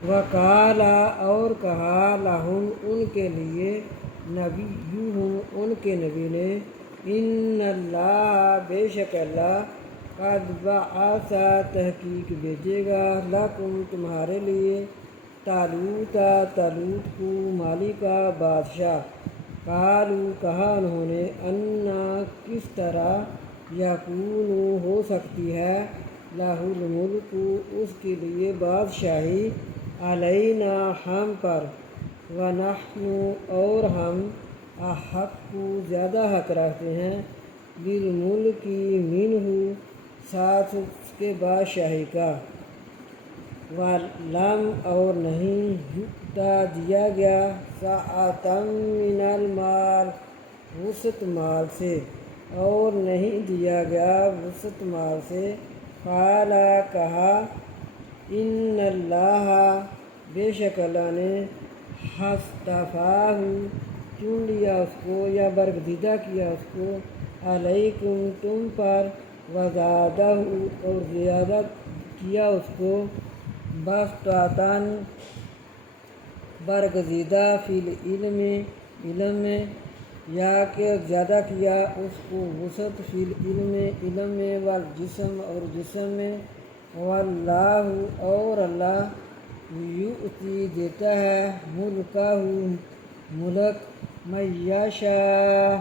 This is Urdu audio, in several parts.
وقالا اور کہا لہم ان کے لیے نبیہم ان کے نبی نے ان اللہ بے شک اللہ قد بعث تحقیق بھیجے گا لکم تمہارے لیے طالوت کو مالکا بادشاہ قالوا کہا انہوں نے انا کس طرح یکون ہو سکتی ہے لہ الملک اس کے لیے بادشاہی علینا ہم پر ونحن اور ہم احق زیادہ حق رکھتے ہیں بالملک منہ ساتھ اس کے بادشاہی کا ولم اور نہیں یؤتا دیا گیا سعۃ من المال وسعت مال سے اور نہیں دیا گیا وسعت مال سے قال کہا ان اللہ بے شک اللہ نے اصطفاہ چن لیا اس کو یا برگزیدہ کیا اس کو علیکم تم پر وزادہ اور زیادہ کیا اس کو بسطۃ برگزیدہ فی العلم علم میں یا کہ زیادہ کیا اس کو وسعت فی العلم علم میں والجسم اور جسم میں واللہ اور اللہ یؤتی دیتا ہے ملکہ ملک من یشاء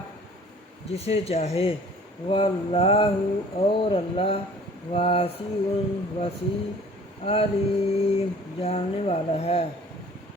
جسے چاہے واللہ اور اللہ واسع وسیع علیم جاننے والا ہے۔